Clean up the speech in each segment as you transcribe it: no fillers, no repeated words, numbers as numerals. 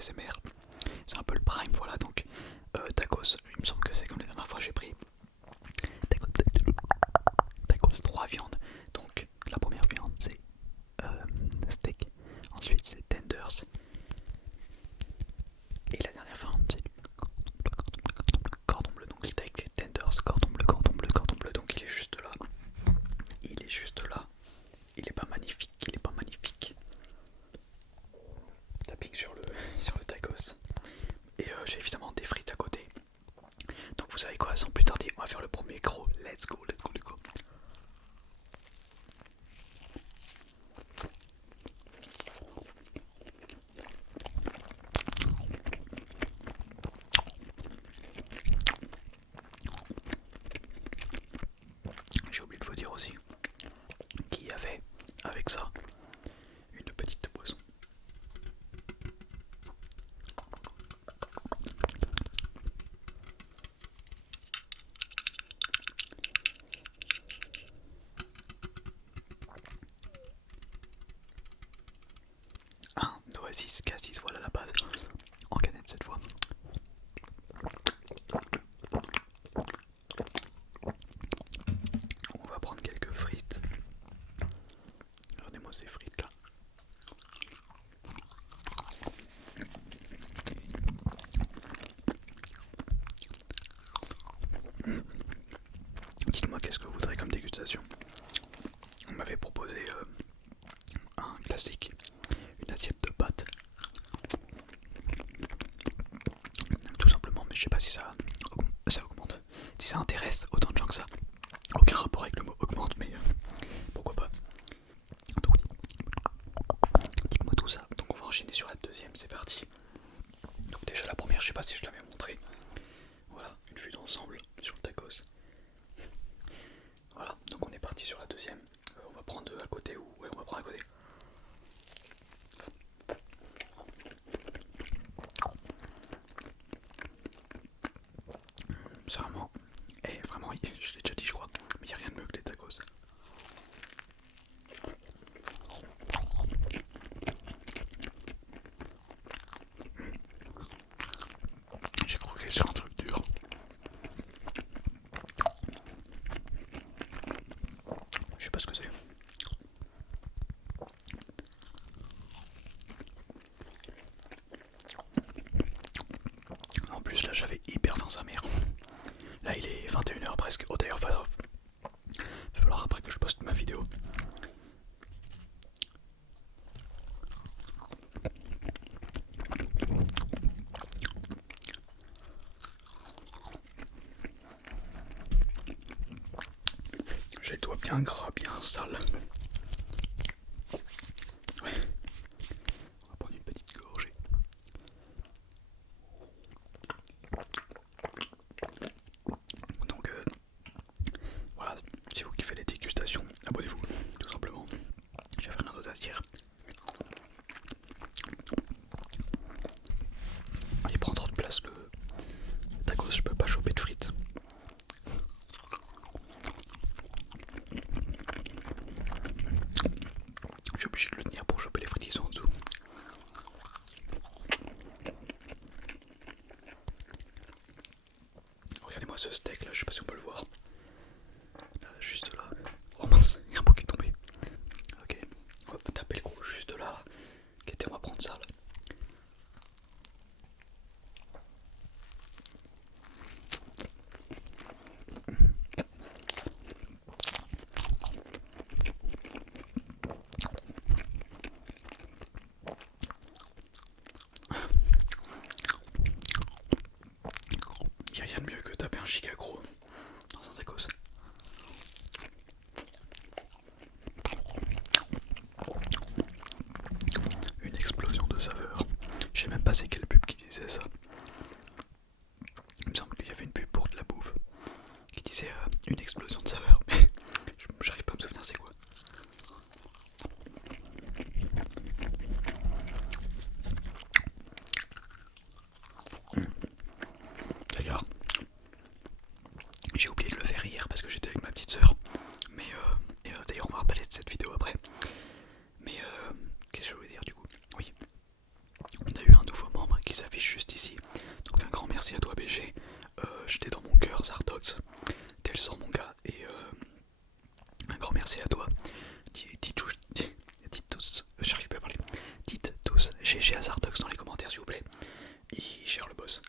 ASMR. C'est un peu le prime, voilà. Donc tacos, il me semble que c'est comme la dernière fois j'ai pris tacos, tacos 3 viandes. Donc la première viande c'est steak, ensuite c'est tenders, et la dernière viande c'est du cordon bleu. Donc steak, tenders, cordon bleu, cordon bleu, cordon bleu. Donc il est juste là, il est juste là. Il est pas magnifique, il est pas magnifique. Tapping sur le sur le tacos. Et j'ai évidemment des frites à côté. Donc vous savez quoi, sans plus tarder, on va faire le premier gros. Let's go, let's go, let's go. J'ai oublié de vous dire aussi qu'il y avait avec ça une petite boisson. Un Oasis Cassis, voilà la base. En canette cette fois. On va prendre quelques frites. Regardez-moi ces frites là. Dites-moi qu'est-ce que vous voudrez comme dégustation. On m'avait proposé un classique, une assiette de pâtes. Tout simplement, mais je sais pas si ça augmente. Si ça intéresse autant de gens que ça. Aucun rapport avec le mot augmente, mais pourquoi pas. Donc, dites-moi tout ça. Donc on va enchaîner sur la deuxième, c'est parti. Donc déjà la première, je sais pas si je l'avais montré. Voilà, une vue d'ensemble sur le tacos. Voilà, donc on est parti sur la deuxième. On va prendre à côté ou ouais, on va prendre à côté. C'est vraiment, vraiment, je l'ai déjà dit je crois, mais il n'y a rien de mieux que les tacos. J'ai croqué sur un truc dur. Je sais pas ce que c'est. En plus là j'avais hyper faim sa mère. Là il est 21h presque. Oh d'ailleurs il va falloir après que je poste ma vidéo. J'ai le doigt bien gras, bien sale. Ouais. On va prendre une petite gorgée. Donc voilà, si vous kiffez les dégustations, abonnez-vous, tout simplement. J'ai rien d'autre à dire. Il prend trop de place le tacos, je peux pas choper de frites. Je suis obligé de le tenir pour choper les frites qui sont en dessous. Regardez-moi ce steak là, je sais pas si on peut le voir. Là, juste là. Oh mince, il y a un bout qui est tombé. Ok, on va taper le rouge. qui s'affiche juste ici. Donc un grand merci à toi BG. J'étais dans mon cœur, Zardox. T'es le sang mon gars. Et un grand merci à toi. Dites tous, j'arrive pas à parler. Dites tous GG à Zardox dans les commentaires s'il vous plaît. Il gère le boss.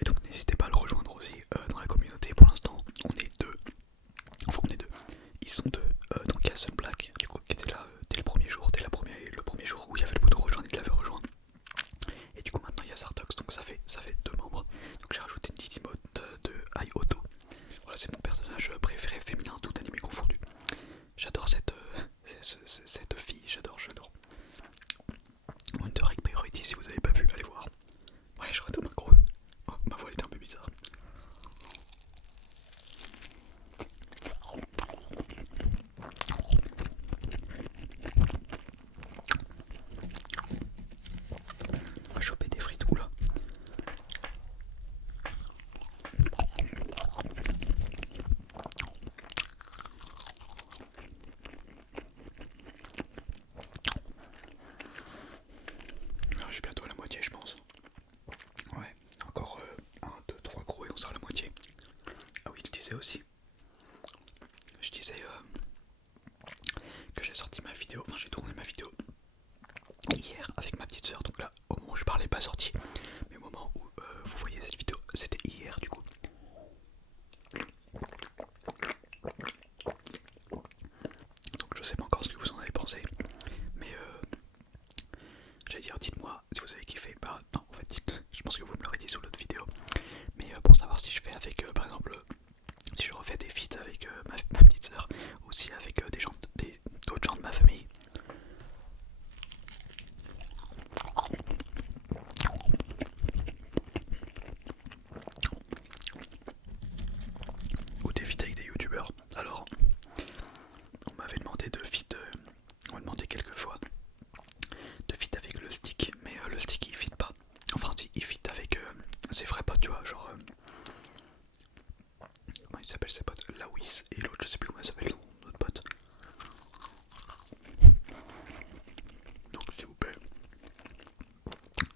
Et donc n'hésitez pas à le rejoindre aussi dans la communauté. Pour l'instant on est deux. Enfin on est deux. Ils sont deux. Donc il y a Sun Black du coup qui était là dès le premier jour. Dès le premier jour où il y avait le bouton rejoindre, il l'avait rejoint. Et du coup maintenant il y a Zardox, donc ça fait deux membres. Donc j'ai rajouté une petite emote de Ai Otto. Voilà, c'est mon personnage préféré féminin, tout animé confondu. J'adore cette fille, j'adore. Une de Reg Priority, si vous n'avez pas vu, allez voir. Ouais, je retombe un gros. Oh, ma voix elle était un peu bizarre. On va choper des frites, oula. Je suis bientôt à la moitié, je pense. Ouais, encore 1, 2, 3 gros et on sort à la moitié. Ah oui, je disais aussi. Je disais que j'ai sorti ma vidéo, enfin j'ai tourné ma vidéo hier avec ma petite soeur. Donc là, au moment où je parlais, pas sorti. Mais au moment où vous voyez cette vidéo, c'était hier du coup. Donc je sais pas encore ce que vous en avez pensé. Mais j'allais dire, dites-moi si vous avez kiffé. Bah non, en fait, je pense que vous me l'aurez dit sous l'autre vidéo. Mais pour savoir si je fais avec, par exemple, si je refais des feats avec ma petite soeur, ou si avec d'autres gens de ma famille. Ou des feats avec des youtubeurs. Alors, on m'avait demandé de feat, on m'a demandé quelques fois de feat avec le stick, mais le stick il fit pas. Enfin, si il fit avec ses vrais potes, tu vois, genre. Comment il s'appelle ses potes? Lawis et l'autre, je sais plus comment il s'appelle, notre pote. Donc, s'il vous plaît,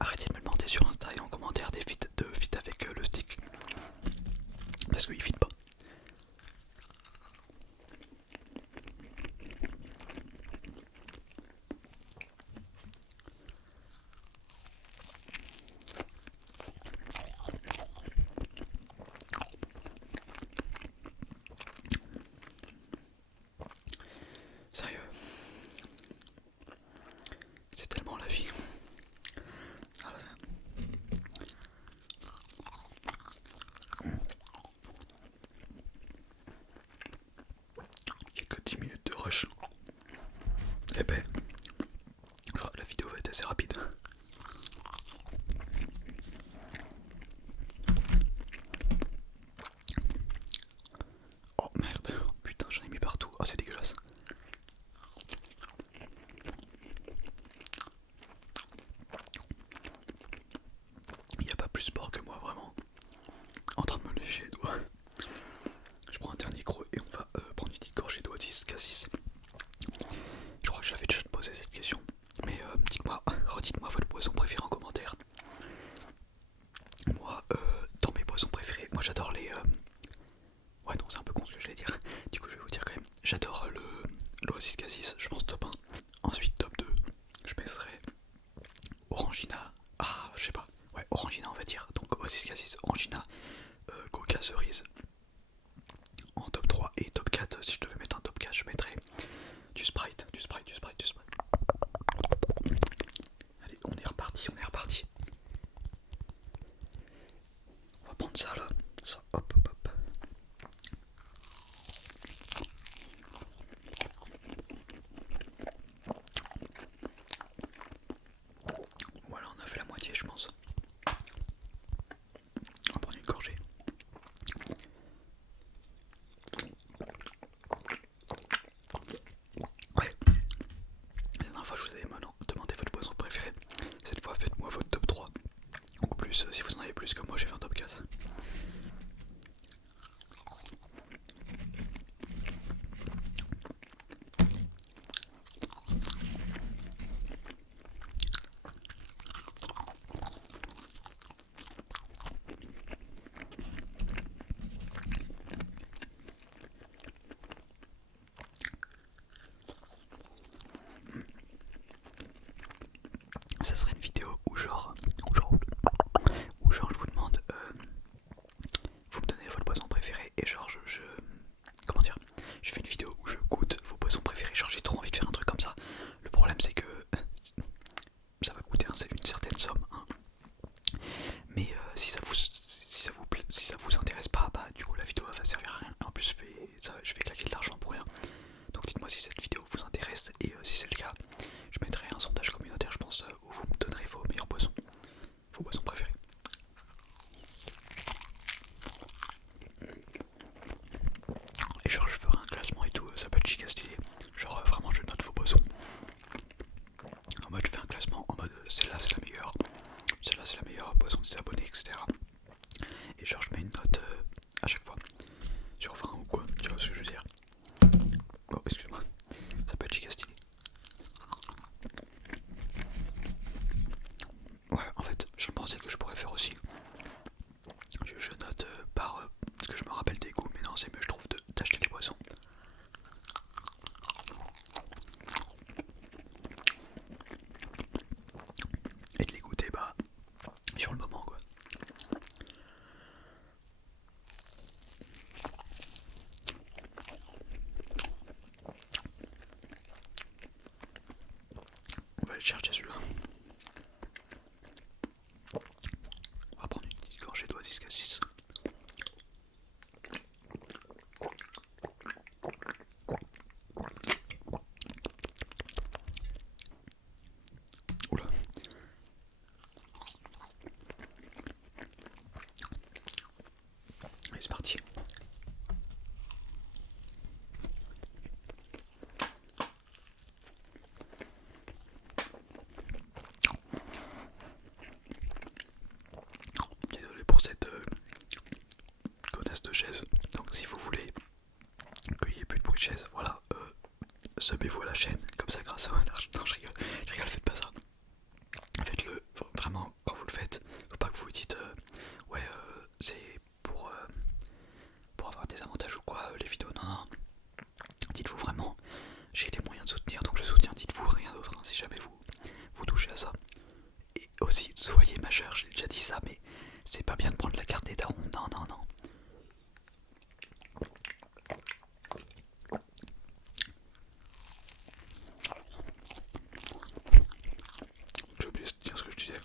arrêtez de me demander sur Insta et en commentaire des feats avec le stick. Parce qu'il fit pas. Sérieux, c'est tellement la vie. Ah là là. Il n'y a que 10 minutes de rush. Eh ben, la vidéo va être assez rapide. Oh merde, putain j'en ai mis partout, oh c'est dégueulasse. Il n'y a pas plus sport que moi vraiment. En train de me lécher les doigts. Je prends un dernier gros et on va prendre une petite gorgée d'eau 10 K6. Je crois que j'avais déjà posé cette question. Mais dites-moi, redites-moi votre boisson préférée en commentaire. Moi, dans mes boissons préférées, moi j'adore les... Ouais non c'est un peu con ce que j'allais dire. Du coup je vais vous dire quand même. J'adore l'Oasis K6, je pense top 1. Ensuite top 2, je mettrais Orangina. Ah je sais pas. Ouais Orangina on va dire. Donc Oasis K6, Orangina, Coca cerise. En top 3 et top 4, si je devais mettre un top 4, je mettrais du Sprite. Allez, on est reparti. On va prendre ça là. Ça, hop. Voilà, on a fait la moitié, je pense. On va prendre une gorgée. Ouais. La dernière fois, je vous avais demandé votre boisson préférée. Cette fois, faites-moi votre top 3. Ou plus, si vous en avez plus que moi, j'ai fait un top 4. c'est la meilleure boisson des abonnés, etc. Et genre je mets une note à chaque fois sur 20 ou quoi, tu vois ce que je veux dire. Oh excuse-moi, ça peut être giga stylé. Ouais, en fait, je pensais que je pourrais faire aussi. Je note par ce que je me rappelle des goûts, mais non, c'est mieux, je trouve, d'acheter des boissons. Et de les goûter, bah, sur le moment, quoi. On va aller chercher celui-là. On va prendre une petite gorgée d'Oasis Cassis. Oula. Allez, c'est parti. Désolé pour cette connasse de chaise. Donc si vous voulez qu'il n'y ait plus de bruit de chaise, voilà, subez-vous à la chaîne, comme ça grâce à moi. Non, je rigole, faites pas ça. Faites-le vraiment quand vous le faites. Faut pas que vous vous dites ouais c'est pour avoir des avantages ou quoi les vidéos. Non, non. Dites-vous vraiment j'ai les moyens de soutenir donc je soutiens. Dites-vous rien d'autre hein, si jamais vous touchez à ça. Et aussi soyez majeur. J'ai déjà dit ça mais c'est pas bien de prendre la carte des darons. Non, non, non. J'ai oublié de dire ce que je disais.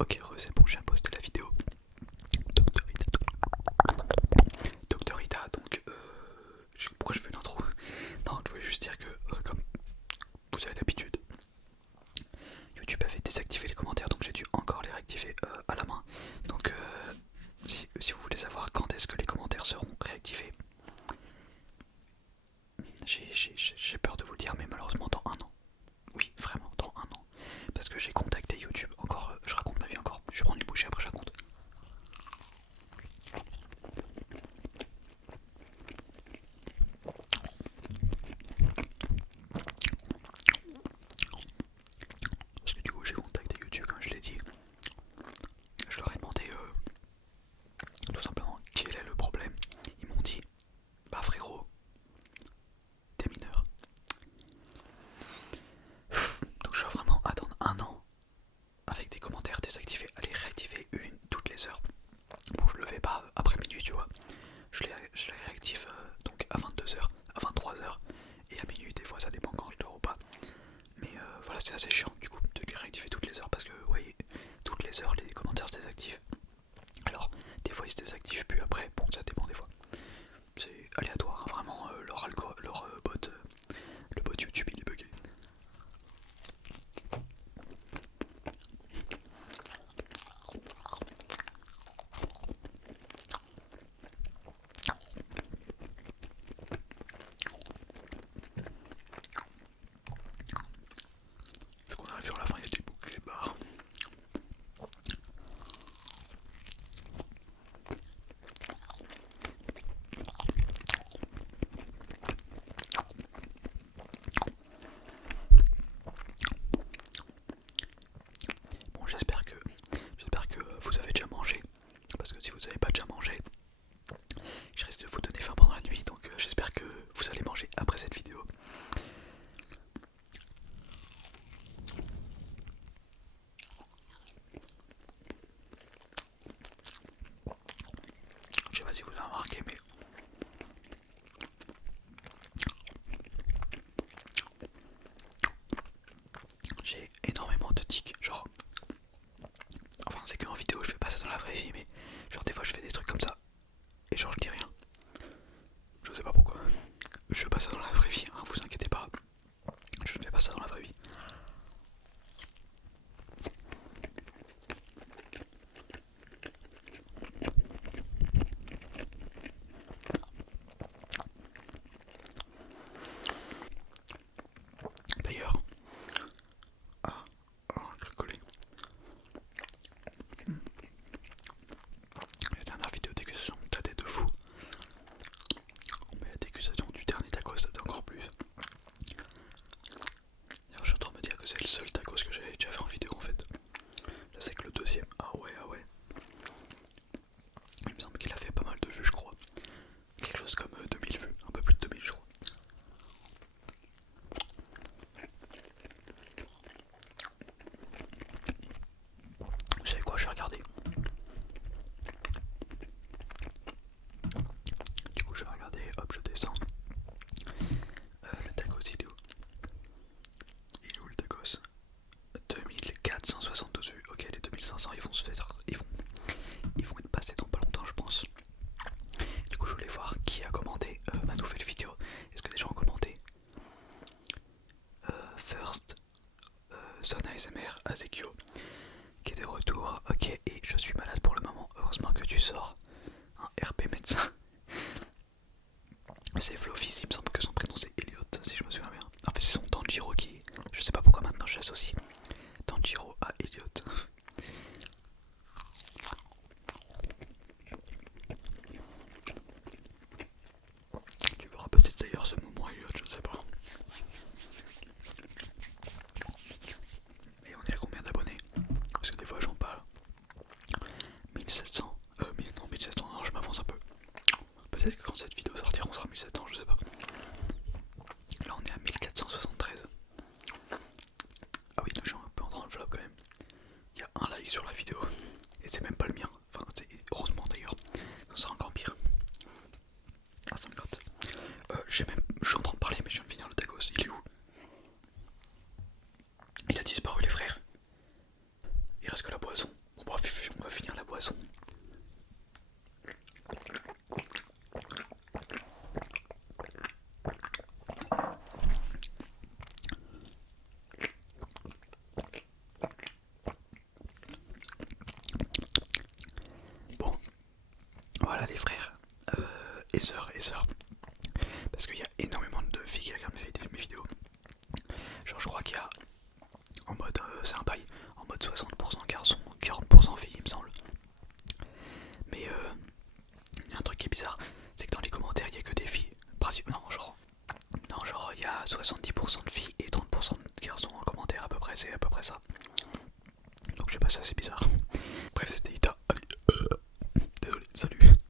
Ok, c'est bon, je viens de poster la vidéo. Docteur Ita, Docteur Ita, donc pourquoi je fais l'intro? Non, je voulais juste dire que comme vous avez l'habitude, YouTube avait désactivé les commentaires, donc j'ai dû encore les réactiver à la main. Donc si vous voulez savoir quand est-ce que les commentaires seront réactivés, j'ai peur de vous le dire, mais malheureusement dans un an. Oui, vraiment, dans un an. Parce que j'ai contacté YouTube, encore, je raconte ma vie encore. Je vais prendre une bouchée, après je raconte. Parce que du coup j'ai contacté YouTube, comme je l'ai dit. Je leur ai demandé tout simplement quel est le problème. Ils m'ont dit, bah frérot, t'es mineur. Donc je vais vraiment attendre un an avec des commentaires désactivés, à les réactiver une toutes les heures. Bon, je le fais pas après minuit, tu vois. Je les réactive donc à 22h, à 23h et à minuit. Des fois, ça dépend quand je dors ou pas. Mais voilà, c'est assez chiant du coup de les réactiver toutes les heures parce que, vous voyez, toutes les heures, les commentaires se désactivent. Alors, des fois, ils se désactivent, puis après, bon, ça dépend des fois. C'est aléatoire, hein, vraiment, leur bot, le bot YouTube, il est bugué. Vu qu'on arrive sur la fin, il y a des boucles et barres. Bon, j'espère que vous avez déjà mangé. Parce que si vous n'avez pas déjà mangé, je risque de vous donner faim pendant la nuit. Donc j'espère que vous allez manger après cette vidéo. Je sais pas si vous avez remarqué, mais j'ai énormément de tics. Genre, enfin, c'est qu'en vidéo, je fais pas ça dans la vraie vie, mais genre, des fois, je fais des trucs comme ça et genre, je dis rien. Je sais pas pourquoi. Je fais pas ça dans la vraie vie, hein, vous inquiétez pas. Je ne fais pas ça dans la vraie vie. D'ailleurs, je vais coller. La dernière vidéo dégustation t'as des de fou. Mais la dégustation du dernier tacos, c'était encore plus. D'ailleurs, je suis en train de me dire que c'est le seul tacos que j'avais déjà fait en vidéo en fait. Là, c'est que le deuxième. Ah ouais, ah ouais. Il me semble qu'il a fait pas mal de vues, je crois. Quelque chose comme 2000 vues, un peu plus de 2000, je crois. Vous savez quoi, je vais regarder. Du coup, je vais regarder, hop, je descends. Le tacos, il est où? Il est où le tacos? 2472 vues. Ok, les 2500, ils vont se faire. Ils vont être passés dans pas longtemps, je pense. Du coup, je voulais voir qui a commenté ma nouvelle vidéo. Est-ce que des gens ont commenté? First, Son ASMR, Azekio, qui est de retour. Ok, et je suis malade pour le moment. Heureusement que tu sors. Un RP médecin. C'est Flofis, il me semble que son prénom c'est Elliot, si je me souviens bien. En fait, c'est son Tanjiro qui. Je sais pas pourquoi maintenant j'associe Tanjiro à Elliot. Tu verras peut-être d'ailleurs ce moment Elliot, je sais pas. Et on est à combien d'abonnés? Parce que des fois j'en parle. 1700, non et sœurs. Parce qu'il y a énormément de filles qui regardent mes vidéos. Genre je crois qu'il y a en mode, c'est un bail, en mode 60% garçons, 40% filles il me semble. Mais il y a un truc qui est bizarre, c'est que dans les commentaires il y a que des filles. Non, genre il y a 70% de filles et 30% de garçons en commentaire à peu près, c'est à peu près ça. Donc je sais pas, ça c'est bizarre. Bref, c'était Ita. Allez, désolé, salut.